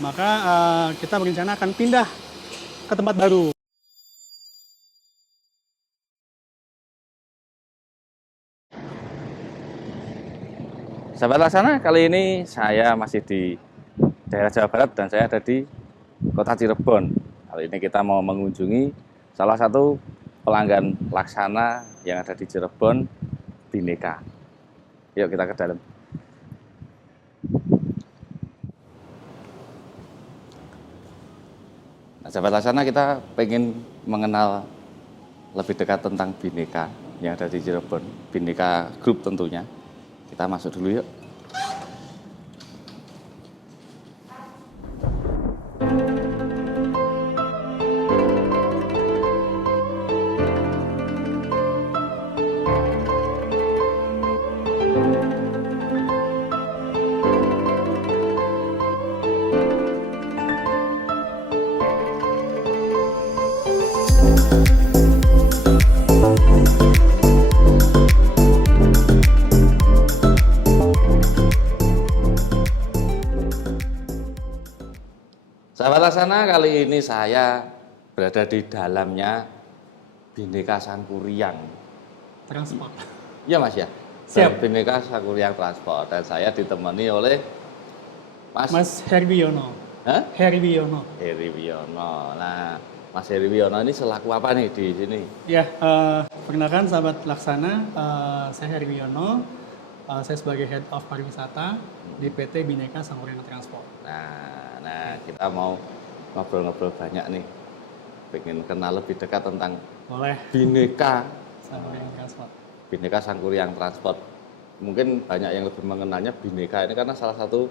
maka kita berencana akan pindah ke tempat baru. Sahabat Laksana, kali ini saya masih di daerah Jawa Barat dan saya ada di kota Cirebon. Kali ini kita mau mengunjungi salah satu pelanggan Laksana yang ada di Cirebon, Bhinneka. Yuk kita ke dalam. Nah, sahabat Laksana, kita pengen mengenal lebih dekat tentang Bhinneka yang ada di Cirebon. Bhinneka Group tentunya. Kita masuk dulu yuk. Sahabat Laksana, kali ini saya berada di dalamnya Bhinneka Sangkuriang Transport. Iya Mas ya? Siap. Bhinneka Sangkuriang Transport. Dan saya ditemani oleh Mas Heri Wiono. Hah? Heri Wiono. Heri Wiono. Nah, Mas Heri Wiono ini selaku apa nih di sini? Ya, perkenalkan sahabat Laksana, saya Heri Wiono. Saya sebagai Head of Pariwisata di PT Bhinneka Sangkuriang Transport. Nah, kita mau ngobrol-ngobrol banyak nih. Pengen kenal lebih dekat tentang Boleh. Bhinneka Sangkuriang Transport. Bhinneka Sangkuriang Transport. Mungkin banyak yang lebih mengenalnya Bhinneka ini karena salah satu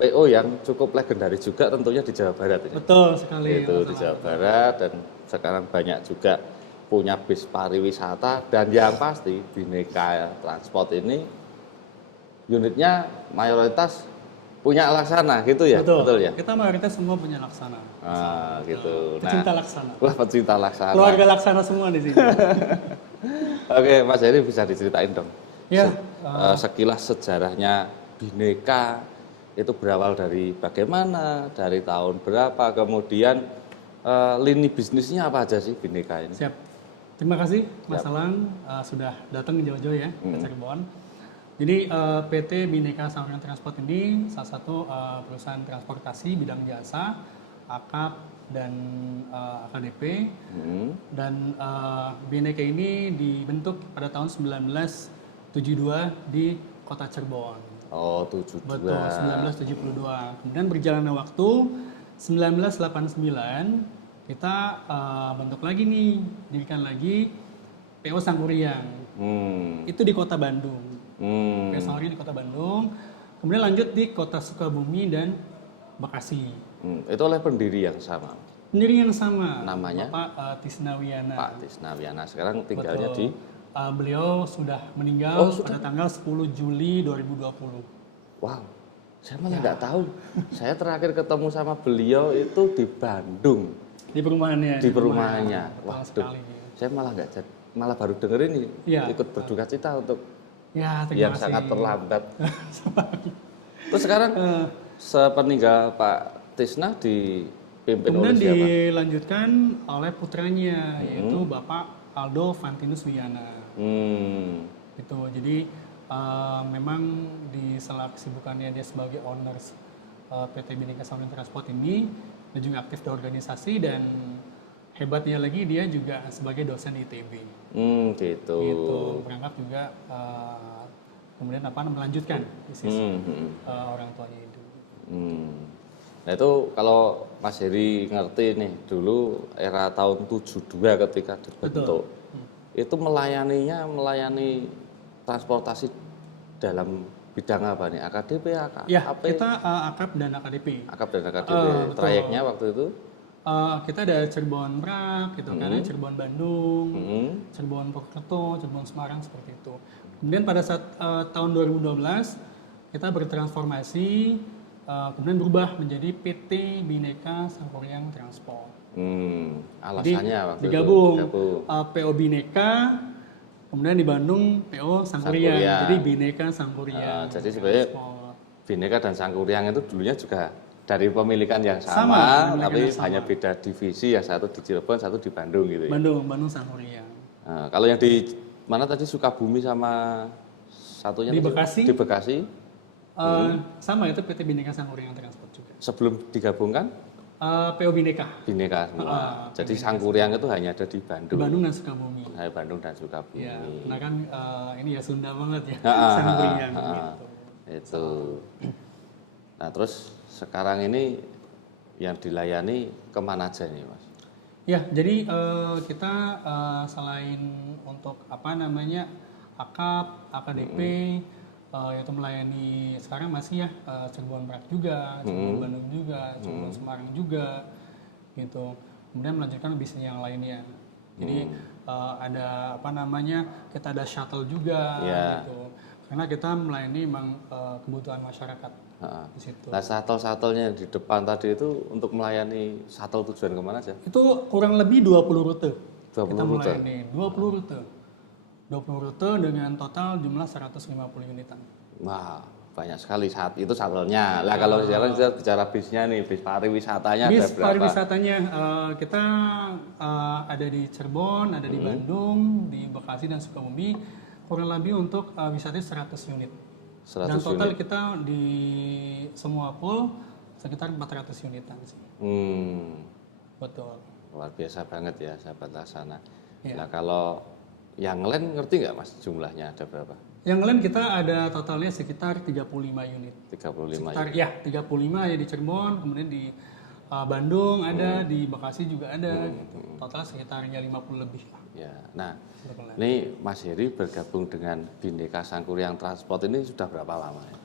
PO yang cukup legendaris juga tentunya di Jawa Barat ini. Betul sekali. Itu di Jawa Barat dan sekarang banyak juga punya bis pariwisata dan yang pasti Bhinneka Transport ini unitnya mayoritas punya Laksana gitu ya? Betul ya? Kita mayoritas semua punya Laksana. Gitu. Pecinta Laksana. Wah, pecinta Laksana. Keluarga Laksana semua di sini. Oke, Mas Heri bisa diceritain dong. Ya, Sekilas sejarahnya Bhinneka itu berawal dari bagaimana, dari tahun berapa, kemudian lini bisnisnya apa aja sih Bhinneka ini? siap. Terima kasih Mas Alang sudah datang jauh-jauh ya ke Cirebon. Jadi PT Bhinneka Sangkuriang Transport ini salah satu perusahaan transportasi bidang jasa, akap dan AKDP. Dan Bhinneka ini dibentuk pada tahun 1972 di Kota Cirebon. Oh, 72. Betul, 1972. Kemudian berjalannya waktu 1989 kita bentuk lagi nih, dirikan lagi PO Sangkuriang. Itu di Kota Bandung. PO Sangkuriang di Kota Bandung. Kemudian lanjut di Kota Sukabumi dan Bekasi. Itu oleh pendiri yang sama. Pendiri yang sama. Namanya? Bapak Tisna Wiyana. Pak Tisna Wiyana. Sekarang tinggalnya di beliau sudah meninggal sudah? pada tanggal 10 Juli 2020. Wow, saya malah nggak tahu. Saya terakhir ketemu sama beliau itu di Bandung. Di perumahannya. Di perumahannya. Betul Waduh, sekali. saya malah baru denger ini. Iya. Ikut berduka cita untuk Ya, yang terima kasih. sangat terlambat. Terus sekarang sepeninggal Pak Tisna dipimpin Kemudian oleh siapa? dilanjutkan oleh putranya, yaitu Bapak Aldo Fantinus Wiyana. Gitu. Jadi memang di sela kesibukannya dia sebagai owners PT Bhinneka Sangkuriang Transport ini, dia juga aktif di organisasi dan hebatnya lagi dia juga sebagai dosen ITB. Gitu. Gitu. Berangkat juga kemudian melanjutkan bisnis orang tuanya itu. Nah itu kalau Mas Heri ngerti nih, dulu era tahun 72 ketika dibentuk, itu melayani transportasi dalam bidang apa nih? AKDP, Ya, AP? kita akap dan AKDP. AKAP dan AKDP. Trayeknya waktu itu? Kita ada Cirebon Merak, gitu kan, Cirebon Bandung, Cirebon Purwokerto, Cirebon Semarang seperti itu. Kemudian pada saat tahun 2012 kita bertransformasi, kemudian berubah menjadi PT Bhinneka Sangkuriang Transport. Alasannya Jadi, waktu digabung, itu PO Bhinneka, kemudian di Bandung PO Sangkuriang, jadi Bhinneka Sangkuriang. jadi sebenarnya Bhinneka dan Sangkuriang itu dulunya juga dari pemilikan yang Sama, sama, pemilikan tapi yang sama. hanya beda divisi, yang satu di Cirebon, satu di Bandung gitu ya. Bandung Sangkuriang. Nah, kalau yang di mana tadi Sukabumi sama satunya Di tadi? Bekasi. Di Bekasi Sama itu PT Bhinneka Sangkuriang Transport juga. sebelum digabungkan PO Bhinneka Bhinneka semua. Jadi Sangkuriang itu hanya ada di di Bandung. Bandung dan Sukabumi. Bandung dan Sukabumi. Ya, karena kan ini ya Sunda banget ya, Ah, Sangkuriang ah, ah, gitu. Itu. Nah terus sekarang ini yang dilayani kemana aja nih Mas? Ya, jadi kita selain untuk apa namanya AKAP, AKDP, yaitu melayani sekarang masih ya Cirebon Barat juga, Cirebon Bandung juga, Cirebon Semarang juga, gitu. Kemudian melanjutkan bisnis yang lainnya. Jadi ada apa namanya kita ada shuttle juga, gitu. Karena kita melayani memang kebutuhan masyarakat di situ. Nah shuttle-shuttlenya yang di depan tadi itu untuk melayani shuttle tujuan kemana aja? Itu kurang lebih 20 rute. 20 kita rute? melayani 20 rute. 20 rute dengan total jumlah 150 unitan. Wah banyak sekali saat itu shuttle-nya. Lah kalau sekarang kita bicara bisnya nih, bis pariwisatanya ada Bis berapa? pariwisatanya kita ada di Cirebon, ada di Bandung, di Bekasi dan Sukabumi. Kurang lebih untuk wisatanya 100 unit. 100 Dan total unit. kita di semua pool sekitar 400 unitan sih. Betul. Luar biasa banget ya sahabat Laksana. Iya. Nah kalau yang lain ngerti nggak Mas jumlahnya ada berapa? Yang lain kita ada totalnya sekitar 35 unit. 35 Sekitar ya 35 ya di Cirebon, kemudian di Bandung ada, di Bekasi juga ada. Gitu. Total sekitarnya 50 lebih lah. Ya. Nah, Betul. ini Mas Heri bergabung dengan Bhinneka Sangkuriang Transport ini sudah berapa lama ya?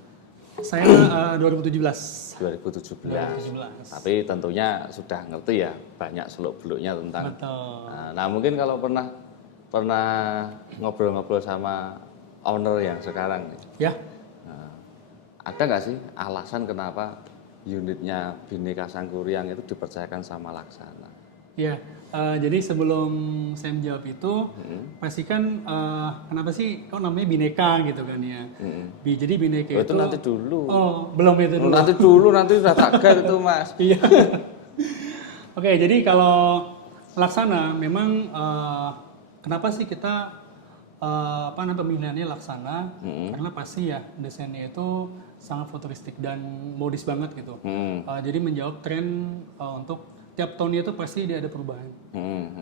Saya 2017. 2017. 2017. Tapi tentunya sudah ngerti ya banyak seluk-beluknya tentang. Betul. Nah, mungkin kalau pernah ngobrol-ngobrol sama owner yang sekarang nih. Ya. Ada nggak sih alasan kenapa unitnya Bhinneka Sangkuriang itu dipercayakan sama Laksana? Ya, jadi sebelum saya menjawab itu, pastikan kenapa sih kok namanya Bhinneka gitu kan ya. Jadi Bhinneka Oh, itu nanti dulu. Oh, belum itu dulu. Nanti udah takut itu Mas. Iya. Oke, jadi kalau Laksana memang kenapa sih kita apa namanya pemilihannya Laksana? Karena pasti ya desainnya itu sangat futuristik dan modis banget gitu. Jadi menjawab tren untuk tiap tahunnya itu pasti dia ada perubahan.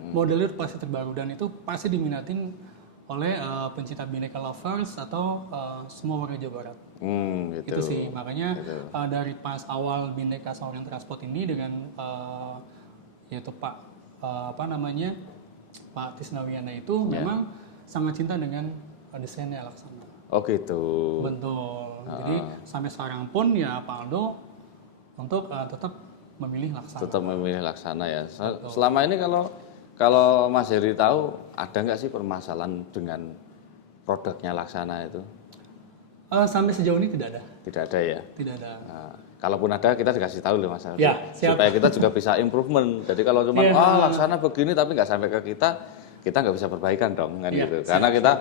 Modelnya itu pasti terbaru dan itu pasti diminatin oleh pencinta Bhinneka lovers atau semua warga Jawa Barat. Gitu. Itu sih makanya dari pas awal Bhinneka Sangkuriang Transport ini dengan yaitu Pak apa namanya Pak Tisnawiana itu memang sangat cinta dengan desainnya Laksana. Oh gitu. Betul. Jadi sampai sekarang pun ya Pak Aldo untuk tetap memilih Laksana. Tetap memilih Laksana ya. Selama ini kalau Mas Heri tahu ada nggak sih permasalahan dengan produknya Laksana itu? Sampai sejauh ini tidak ada. Tidak ada ya. Tidak ada. Nah, kalaupun ada kita dikasih tahu loh Mas Heri. Ya, siap. Supaya kita juga bisa improvement. Jadi kalau cuma Laksana begini tapi nggak sampai ke kita nggak bisa perbaikan dong kan gitu. Karena kita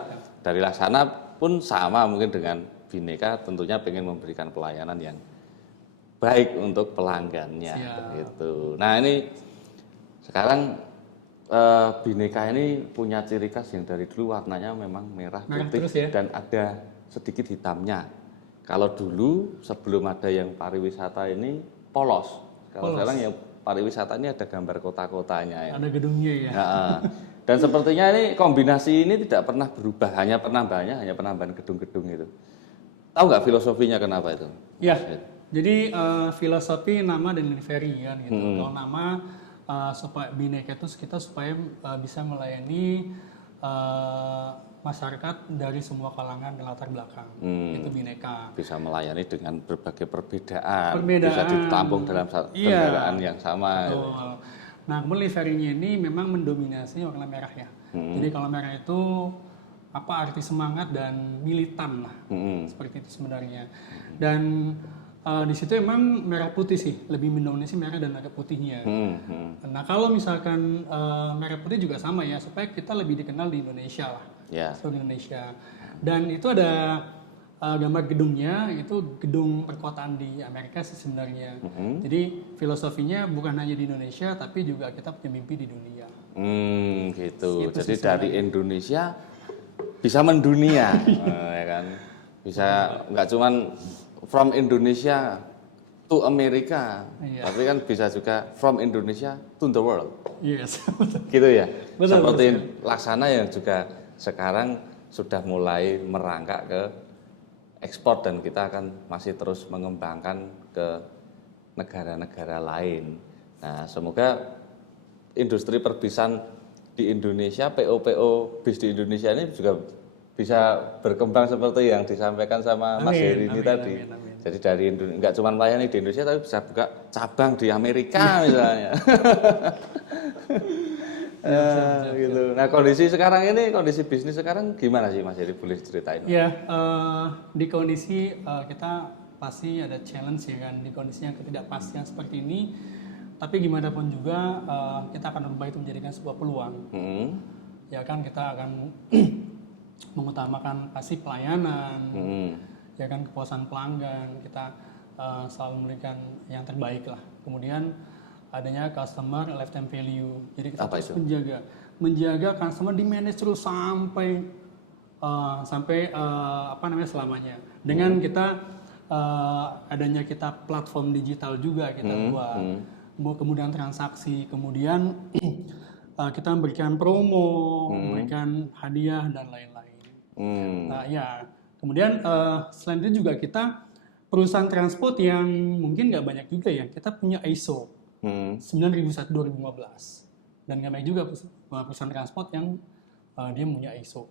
dari Laksana pun sama mungkin dengan Bhinneka tentunya pengen memberikan pelayanan yang baik untuk pelanggannya gitu. Nah ini sekarang Bhinneka ini punya ciri khas yang dari dulu warnanya memang merah putih dan ada sedikit hitamnya. Kalau dulu sebelum ada yang pariwisata ini polos. Kalau sekarang yang pariwisata ini ada gambar kota-kotanya. Ya. Ada gedungnya ya. Nah, dan sepertinya ini kombinasi ini tidak pernah berubah, hanya penambahan gedung-gedung itu. Tahu nggak filosofinya kenapa itu? Ya. Jadi filosofi nama dan livery kan gitu. Kalau nama supaya Bhinneka itu kita supaya bisa melayani masyarakat dari semua kalangan dan latar belakang. Itu Bhinneka. Bisa melayani dengan berbagai perbedaan. Bisa ditampung dalam kendaraan yang sama. Betul. Nah, kemudian liverynya ini memang mendominasi warna merah ya. Jadi kalau merah itu apa arti semangat dan militan lah. Seperti itu sebenarnya. Dan di situ emang merah putih sih, lebih mendominasi merah dan agak putihnya. Nah kalau misalkan merah putih juga sama ya, supaya kita lebih dikenal di Indonesia lah, seluruh Indonesia. Dan itu ada gambar gedungnya itu gedung perkotaan di Amerika sih sebenarnya. Jadi filosofinya bukan hanya di Indonesia tapi juga kita punya mimpi di dunia. Gitu. Itu Jadi sih dari Indonesia bisa mendunia, ya kan? Bisa nggak cuman from Indonesia to Amerika, Iya. tapi kan bisa juga from Indonesia to the world. Yes. Gitu ya. Betul, Seperti Laksana yang juga sekarang sudah mulai merangkak ke ekspor dan kita akan masih terus mengembangkan ke negara-negara lain. Nah, semoga industri perbisan di Indonesia, PO-PO bis di Indonesia ini juga bisa berkembang seperti yang disampaikan sama Mas Heri ini tadi. Amin. Jadi dari Indonesia, nggak cuma melayani di Indonesia, tapi bisa buka cabang di Amerika misalnya. Gitu. Nah, kondisi sekarang ini, kondisi bisnis sekarang gimana sih Mas Heri? Boleh ceritain? Ya, di kondisi kita pasti ada challenge ya kan, di kondisi yang ketidakpastian seperti ini. Tapi gimana pun juga kita akan berubah itu menjadikan sebuah peluang. Ya kan, kita akan mengutamakan pasti pelayanan, ya kan, kepuasan pelanggan. Kita selalu memberikan yang terbaik lah. Kemudian adanya customer lifetime value. Jadi kita terus menjaga customer di manage terus sampai selamanya. Dengan kita adanya kita platform digital juga kita buat kemudian transaksi, kemudian kita memberikan promo, memberikan hadiah dan lain-lain. Nah ya, kemudian selain itu juga kita perusahaan transport yang mungkin nggak banyak juga ya, kita punya ISO 9001 2015 dan nggak banyak juga perusahaan transport yang dia punya ISO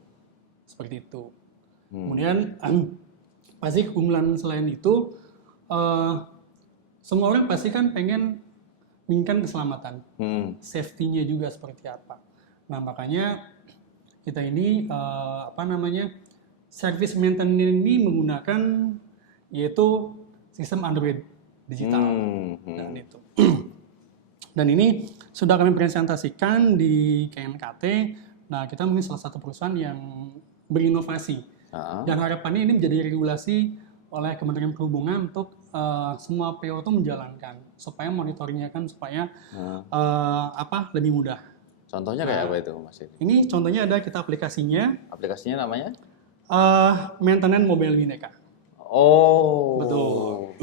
seperti itu. Kemudian pasti keunggulan selain itu semua orang pasti kan pengen menginginkan keselamatan, safety-nya juga seperti apa. Nah makanya kita ini service maintenance ini menggunakan yaitu sistem Android digital dan itu. Dan ini sudah kami presentasikan di KNKT. Nah kita mungkin salah satu perusahaan yang berinovasi dan harapannya ini menjadi regulasi oleh Kementerian Perhubungan untuk semua PO itu menjalankan supaya monitoringnya kan supaya lebih mudah. Contohnya kayak apa itu Mas? Ini contohnya ada kita aplikasinya. Aplikasinya namanya? Maintenance Mobile Bineka. Oh. Betul.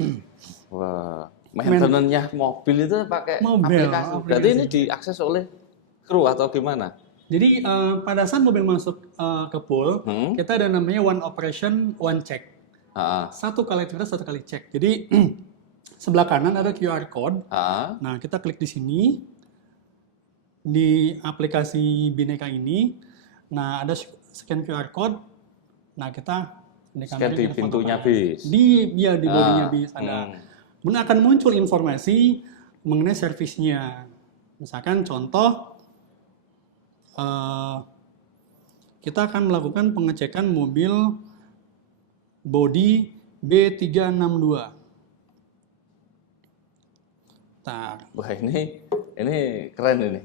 Wah. Maintenance-nya mobil itu pakai aplikasi. Berarti ini diakses oleh kru atau gimana? Jadi pada saat mobil masuk ke pool, kita ada namanya one operation, one check. Satu kali aktivitas, satu kali cek. Jadi sebelah kanan ada QR code. Nah kita klik di sini di aplikasi Bineka ini. Nah ada scan QR code. Nah kita scan di pintunya bis. Di bodinya bis ada. Kemudian akan muncul informasi mengenai servisnya. Misalkan contoh, kita akan melakukan pengecekan mobil bodi B362. Wah ini keren ini.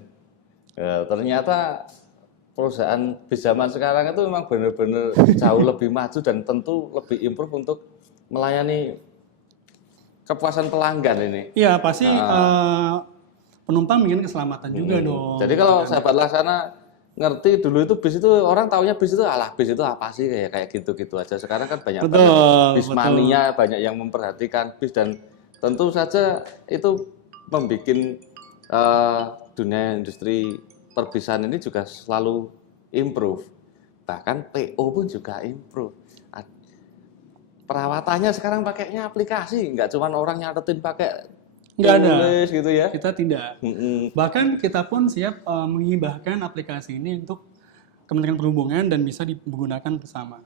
Ternyata perusahaan bis zaman sekarang itu memang benar-benar jauh lebih maju dan tentu lebih improve untuk melayani kepuasan pelanggan ini. Iya pasti penumpang ingin keselamatan juga dong. Jadi kalau sahabat Laksana ngerti dulu itu bis itu orang taunya bis itu bis itu apa sih kayak gitu-gitu aja. Sekarang kan banyak bis mania, banyak yang memperhatikan bis dan tentu saja itu membuat dunia industri perbisan ini juga selalu improve. Bahkan PO pun juga improve. Perawatannya sekarang pakainya aplikasi, nggak cuma orang nyatetin pakai tulis gitu ya. Kita tidak. Bahkan kita pun siap menghibahkan aplikasi ini untuk Kementerian Perhubungan dan bisa digunakan bersama.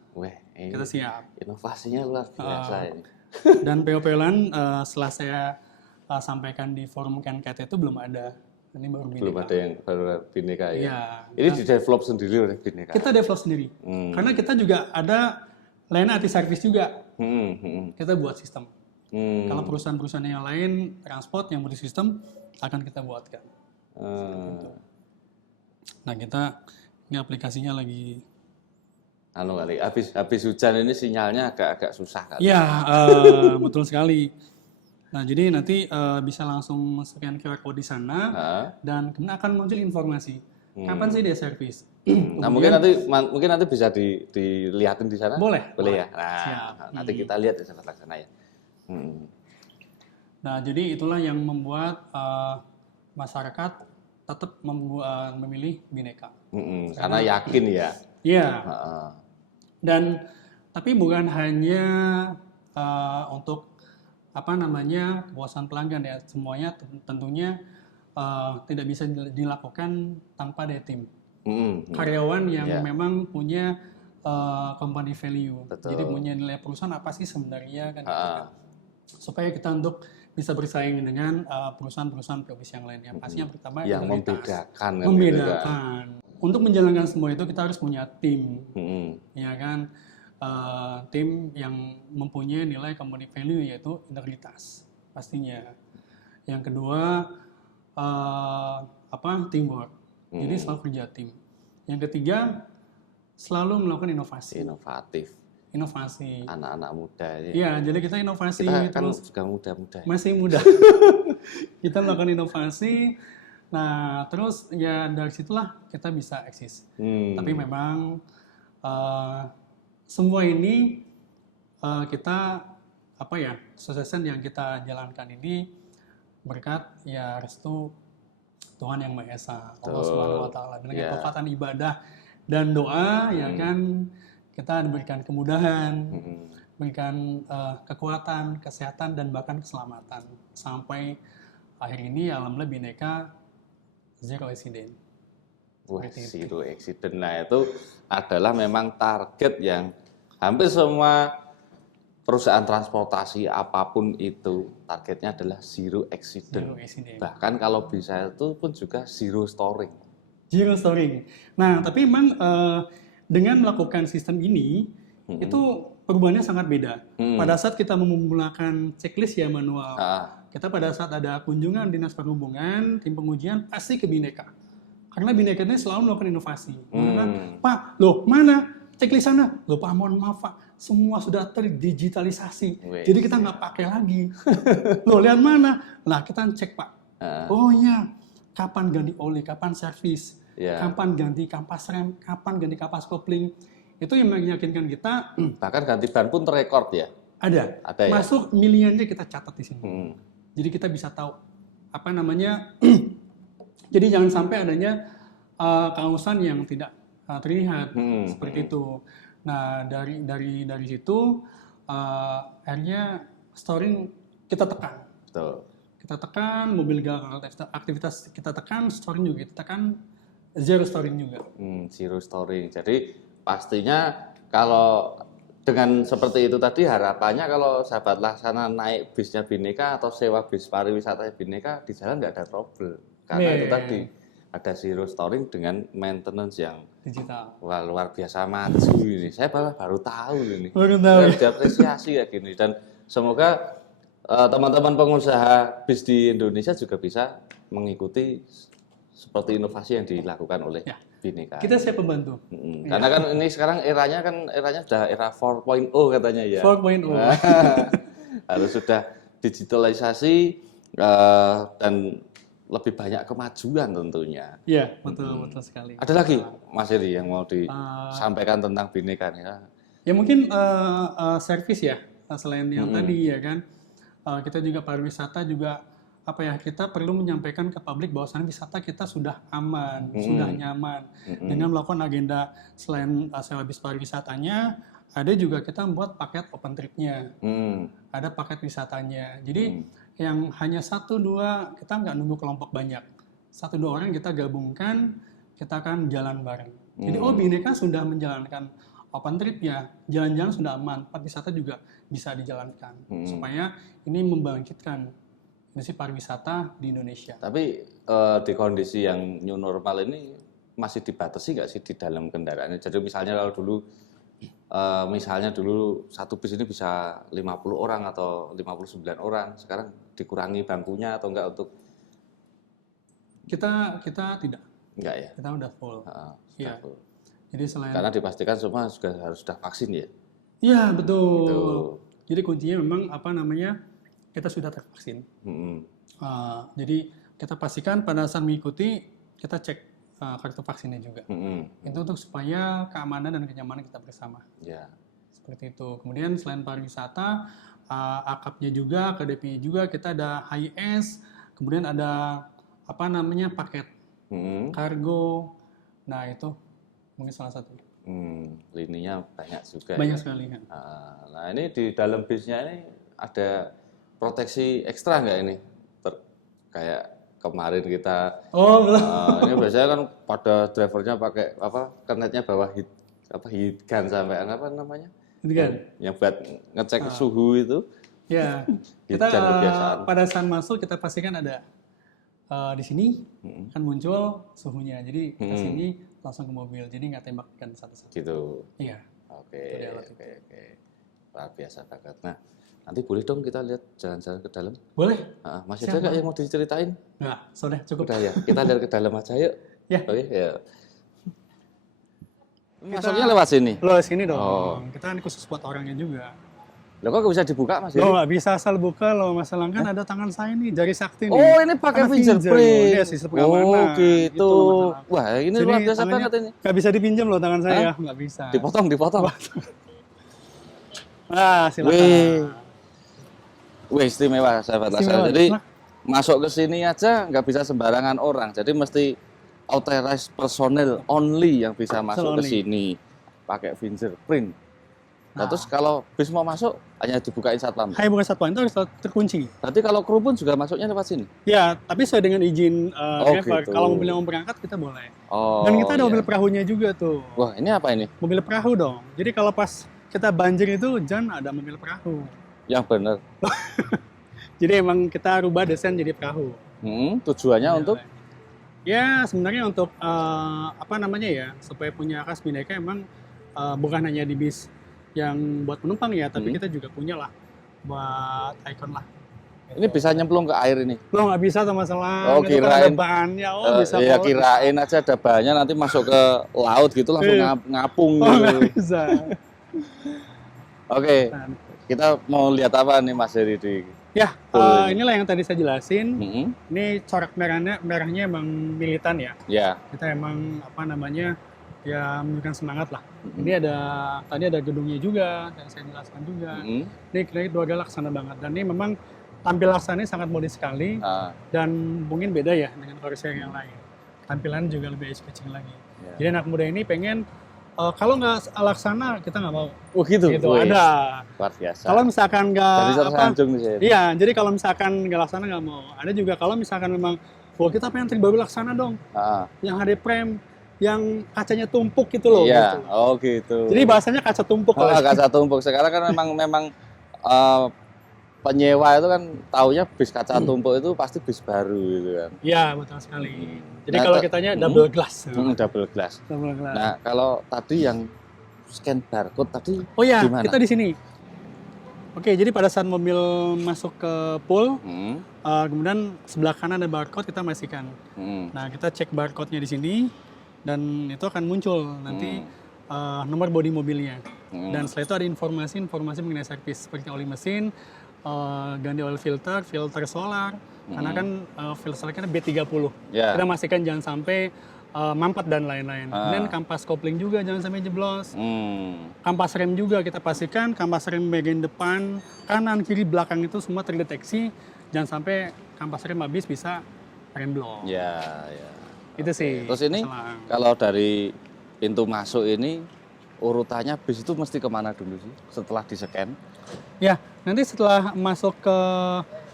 Kita siap. Inovasinya luar biasa ini. Dan PO-PO lain setelah saya sampaikan di forum KNKT itu belum ada. Ini baru Bineka. Belum ada yang baru Bineka ya. Iya. Ini di-develop sendiri oleh Bineka. Kita develop sendiri. Karena kita juga ada layanan IT service juga. Kita buat sistem. Kalau perusahaan-perusahaan yang lain transport yang butuh sistem akan kita buatkan. Nah kita ini aplikasinya lagi anu kali, habis hujan ini sinyalnya agak susah kali. Iya, betul sekali. Nah, jadi nanti bisa langsung scan QR code di sana Heeh. dan kemudian akan muncul informasi kapan sih dia servis. Nah, mungkin nanti bisa dilihatin di sana. Boleh, Boleh boleh. ya. Nah, Siap. nanti kita lihat ya sahabat laksana ya. Hmm. Nah, jadi itulah yang membuat masyarakat tetap memilih Bhinneka. Karena yakin ya. Iya. Heeh. Dan tapi bukan hanya untuk apa namanya kepuasan pelanggan ya, semuanya tentunya tidak bisa dilakukan tanpa ada tim. Karyawan yang memang punya company value. Betul. Jadi punya nilai perusahaan apa sih sebenarnya kan gitu kan. Supaya kita untuk bisa bersaing dengan perusahaan-perusahaan pebisnis yang lainnya. Pasti yang pertama yang integritas. membedakan. Membedakan. Untuk menjalankan semua itu kita harus punya tim, ya kan, tim yang mempunyai nilai company value yaitu integritas pastinya. Yang kedua teamwork. Jadi selalu kerja tim. Yang ketiga selalu melakukan inovasi. Inovasi. Anak-anak muda ya. Iya, jadi kita inovasi kita kan terus juga muda-muda. Masih muda. Kita melakukan inovasi. Nah, terus ya dari situlah kita bisa eksis. Tapi memang semua ini kita kesuksesan yang kita jalankan ini berkat ya restu Tuhan Yang Maha Esa, Allah Subhanahu wa taala. Dengan kekuatan ibadah dan doa ya kan kita diberikan kemudahan, berikan kekuatan, kesehatan dan bahkan keselamatan sampai akhir ini alhamdulillah Bhinneka zero accident. Wah, zero accident. Nah, itu adalah memang target yang hampir semua perusahaan transportasi apapun itu targetnya adalah zero accident. Bahkan kalau bisa itu pun juga zero storing. Zero storing. Nah, tapi memang dengan melakukan sistem ini itu perubahannya sangat beda. Pada saat kita menggunakan checklist ya manual, kita pada saat ada kunjungan dinas perhubungan, tim pengujian pasti ke Bhinneka. Karena Bhinneka ini selalu melakukan inovasi. Pak, loh mana checklist sana? Loh Pak, mohon maaf Pak, semua sudah terdigitalisasi. Jadi kita nggak pakai lagi. Loh lihat mana? Nah kita cek Pak. Oh iya, kapan ganti oli, kapan servis, kapan ganti kampas rem, kapan ganti kampas kopling. Itu yang meyakinkan kita. Bahkan ganti ban pun terrekord ya? Ada ya? Masuk miliarnya kita catat di sini. Jadi kita bisa tahu apa namanya. Jadi jangan sampai adanya keausan yang tidak terlihat seperti itu. Nah dari situ akhirnya storing kita tekan. Betul. Kita tekan mobil aktivitas kita tekan, storing juga kita tekan, zero storing juga. Zero storing. Jadi pastinya kalau dengan seperti itu tadi harapannya kalau sahabat laksana naik bisnya Bhinneka atau sewa bis pariwisata Bhinneka di jalan nggak ada trouble. Karena itu tadi ada zero storing dengan maintenance yang digital. Wah, luar biasa maju ini. Saya baru tahu ini. Baru tahu. Diapresiasi kayak gini dan semoga teman-teman pengusaha bis di Indonesia juga bisa mengikuti seperti inovasi yang dilakukan oleh Bhinneka. Kita siap membantu. Karena kan ini sekarang eranya sudah era 4.0 katanya ya. 4.0. Harus sudah digitalisasi dan lebih banyak kemajuan tentunya. Iya, betul sekali. Ada lagi Mas Heri yang mau disampaikan tentang Bhinneka ya? Ya mungkin servis ya, selain yang tadi ya kan. Kita juga pariwisata juga kita perlu menyampaikan ke publik bahwasannya wisata kita sudah aman, sudah nyaman. Dengan melakukan agenda selain sewa bis pariwisatanya, ada juga kita membuat paket open trip-nya. Ada paket wisatanya. Jadi yang hanya 1-2 kita nggak nunggu kelompok banyak. 1-2 orang kita gabungkan, kita akan jalan bareng. Jadi Bhinneka sudah menjalankan open trip ya, jalan-jalan sudah aman, tempat wisata juga bisa dijalankan. Supaya ini membangkitkan industri pariwisata di Indonesia. Tapi di kondisi yang new normal ini masih dibatasi nggak sih di dalam kendaraannya? Jadi misalnya kalau dulu satu bis ini bisa 50 orang atau 59 orang, sekarang dikurangi bangkunya atau enggak untuk? Kita tidak. Enggak ya? Kita udah full. Full. Jadi selain Karena dipastikan semua juga harus sudah vaksin ya. iya betul. Gitu. Jadi kuncinya memang apa namanya kita sudah tervaksin. Mm-mm. Jadi kita pastikan pada saat mengikuti kita cek kartu vaksinnya juga. Mm-mm. Itu untuk supaya keamanan dan kenyamanan kita bersama. Ya. Seperti itu. Kemudian selain pariwisata, akapnya juga, KDP-nya juga kita ada HIS, kemudian ada apa namanya paket Mm-mm. kargo. Nah itu mungkin salah satu. Lininya banyak juga. Banyak Ya. sekali kan. Nah ini di dalam bisnya ini ada proteksi ekstra nggak ini? Kayak kemarin kita Oh belum. ini biasanya kan pada drivernya pakai apa kernetnya bawah heat gun sampai apa namanya? Itu kan. Yang buat ngecek suhu itu. Ya, Heat kita gun kebiasaan. pada saat masuk kita pastikan ada di sini kan muncul suhunya. Jadi kita sini langsung ke mobil. Jadi nggak tembakkan satu-satu. Gitu. Iya. Oke. Luar biasa banget. Nah, nanti boleh dong kita lihat jalan-jalan ke dalam. Boleh? Masih ada nggak yang mau diceritain? Nggak, sudah cukup. Udah ya, kita lihat ke dalam aja yuk. Ya. Oke, ya. Masuknya lewat sini. Lo sini dong. Oh. Kita kan khusus buat orangnya juga. Loh kok bisa dibuka Mas? Lo nggak bisa asal buka lo. Masalah kan ada tangan saya nih, jari sakti nih. Oh, ini pakai Ada fingerprint. Iya, sistem pengamanan. Oh, gitu. loh masalah. Wah, ini Sini luar biasa tangannya banget ini. nggak bisa dipinjam loh tangan saya, nggak bisa. Dipotong. Silakan. Wih, istimewa sahabat Lasel. Istimewa. Jadi masuk ke sini aja nggak bisa sembarangan orang. Jadi mesti authorized personel only yang bisa masuk ke only. sini pakai fingerprint. Nah, terus kalau bis mau masuk hanya dibukain satpam. Hai bukan satuan itu harus terkunci. Berarti kalau kru pun juga masuknya lewat sini. Ya, tapi sesuai dengan izin driver. gitu. Kalau mobil yang mau berangkat kita boleh. Oh. Dan kita ada iya. mobil perahunya juga tuh. Wah, ini apa ini? Mobil perahu dong. Jadi kalau pas kita banjir itu Jan ada mobil perahu. Yang benar. Jadi emang kita rubah desain jadi perahu. Tujuannya untuk Ya sebenarnya untuk apa namanya ya supaya punya khas Bhinneka emang bukan hanya di bis yang buat penumpang ya, tapi kita juga punya lah buat ikon lah. ini bisa nyemplung ke air ini. Lo nggak bisa sama selang. Oh, itu kan ada kirain. bahannya. Bisa. Iya, kok. kirain aja ada bahannya nanti masuk ke laut gitu langsung Iya. ngapung Oh gitu. nggak bisa. Oke, Nah, kita mau lihat apa nih Mas Heri di ya, Betul. inilah yang tadi saya jelasin. Mm-mm. Ini corak merahnya emang militan ya. Ya. Kita emang apa namanya ya menunjukkan semangat lah. Ini tadi ada gedungnya juga yang saya jelaskan juga. Mm-mm. Ini kira keluarga laksana banget dan ini memang tampil laksananya sangat modis sekali dan mungkin beda ya dengan konser yang lain. Tampilan juga lebih eye-catching lagi. Ya. Jadi anak muda ini pengen kalau nggak laksana kita nggak mau. Oh gitu. Gitu Wih, ada. luar biasa. Kalau misalkan nggak Jadi tersanjung nih saya. iya, jadi kalau misalkan nggak laksana nggak mau. Ada juga kalau misalkan memang, wah kita pengen trik baru laksana dong, yang HD frame, yang kacanya tumpuk gitu loh. Iya. Gitu. Oh gitu. Jadi bahasanya kaca tumpuk. Oh, kaca tumpuk. Sekarang kan memang penyewa itu kan taunya bis kaca tumpuk itu pasti bis baru gitu kan. Iya betul sekali. Jadi Nah, kalau kitanya double glass. Double glass. Double glass. Nah, kalau tadi yang scan barcode tadi Oh ya, gimana? kita di sini. Oke, jadi pada saat mobil masuk ke pool, kemudian sebelah kanan ada barcode kita masihkan. Nah, kita cek barcode-nya di sini dan itu akan muncul nanti nomor bodi mobilnya. Dan setelah itu ada informasi mengenai servis seperti oli mesin, ganti oil filter solar, karena kan filter solarnya B30. Yeah. Kita pastikan jangan sampai mampet dan lain-lain. Kemudian kampas kopling juga jangan sampai jeblos. Kampas rem juga kita pastikan kampas rem bagian depan, kanan, kiri, belakang itu semua terdeteksi. Jangan sampai kampas rem habis bisa rem blok. Ya. Itu sih. Terus ini kalau dari pintu masuk ini urutannya bis itu mesti kemana dulu sih setelah di-scan? Ya, nanti setelah masuk ke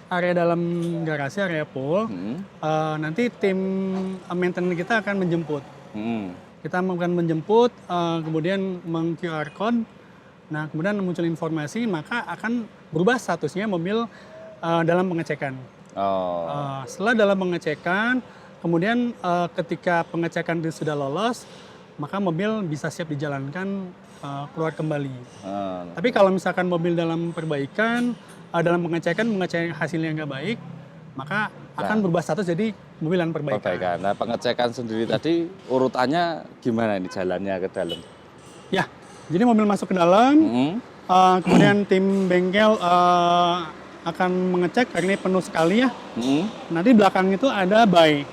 area dalam garasi, area pool, nanti tim maintenance kita akan menjemput. Kita akan menjemput, kemudian meng-QR code, nah kemudian muncul informasi, maka akan berubah statusnya mobil dalam pengecekan. Setelah dalam pengecekan, kemudian ketika pengecekan itu sudah lolos, maka mobil bisa siap dijalankan keluar kembali. Tapi kalau misalkan mobil dalam perbaikan, dalam pengecekan hasilnya nggak baik, maka akan berubah status jadi mobil dan perbaikan. Perbaikan. Nah, pengecekan sendiri tadi urutannya gimana ini jalannya ke dalam? Ya, jadi mobil masuk ke dalam, kemudian tim bengkel akan mengecek karena ini penuh sekali ya. Nanti belakang itu ada bay,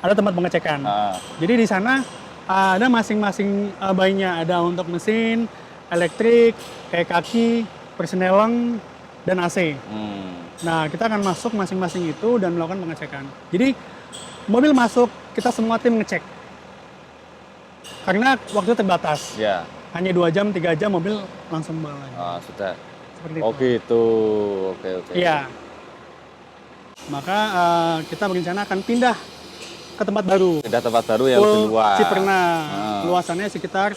ada tempat pengecekan. Jadi di sana ada masing-masing baynya, ada untuk mesin, elektrik, kayak kaki, persneleng, dan AC. Nah, kita akan masuk masing-masing itu dan melakukan pengecekan. Jadi, mobil masuk, kita semua tim ngecek. Karena waktu terbatas. Ya. Hanya 2 jam, 3 jam mobil langsung balik. Sudah. Seperti itu. Oh gitu. Oke. Iya. Maka kita berencana akan pindah ke tempat baru. Pindah tempat baru yang lebih luas. Ciperna. Luasannya sekitar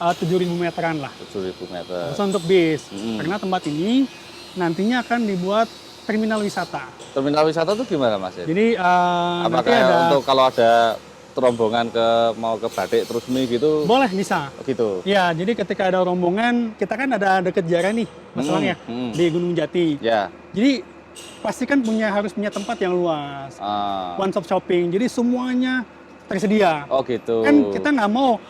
7.000 meteran lah. 7.000 meter. Khusus untuk bis. Karena tempat ini nantinya akan dibuat terminal wisata. Terminal wisata itu gimana Mas? Jadi apakah nanti ada untuk kalau ada rombongan mau ke Batik terus mie gitu? Boleh, bisa. Oh, gitu. Ya, jadi ketika ada rombongan, kita kan ada deket Jara nih, masalahnya di Gunung Jati. Ya. Jadi pastikan harus punya tempat yang luas, one stop shopping. Jadi semuanya tersedia. Oh gitu. Kan kita nggak mau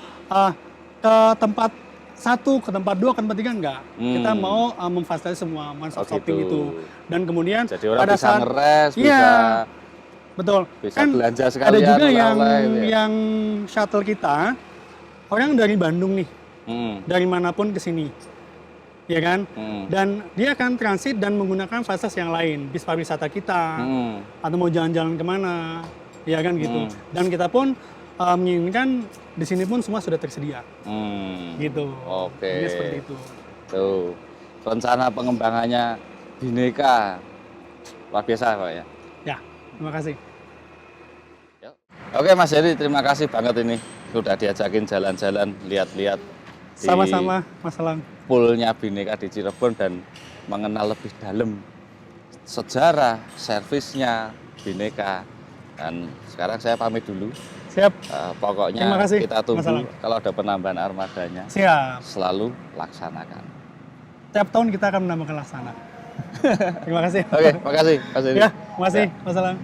ke tempat 1, ke tempat 2, ke tempat 3 enggak. Kita mau memfasilitasi semua one stop shopping gitu. itu. Dan kemudian jadi orang pada bisa saat ngeres, iya, betul. bisa Kan belanja ada sekalian. juga oleh-oleh gitu ya. yang shuttle kita orang dari Bandung nih, dari manapun ke sini, ya kan? Dan dia akan transit dan menggunakan fasilitas yang lain, bis pariwisata kita, atau mau jalan-jalan kemana, ya kan gitu. Dan kita pun menginginkan di sini pun semua sudah tersedia, gitu. Oke. Jadi seperti itu. Tuh, rencana pengembangannya Bhinneka luar biasa Pak ya. Ya, terima kasih. Oke Mas Heri, terima kasih banget ini sudah diajakin jalan-jalan, lihat-lihat Sama-sama, Mas Elang. poolnya Bhinneka di Cirebon dan mengenal lebih dalam sejarah servisnya Bhinneka. Dan sekarang saya pamit dulu. Siap. Pokoknya Terima kasih, kita tunggu Mas Elang. kalau ada penambahan armadanya. Siap. Selalu laksanakan. Tiap tahun kita akan menambahkan laksana. Terima kasih. Oke, makasih Mas Heri. Ya, terima kasih, Mas Elang.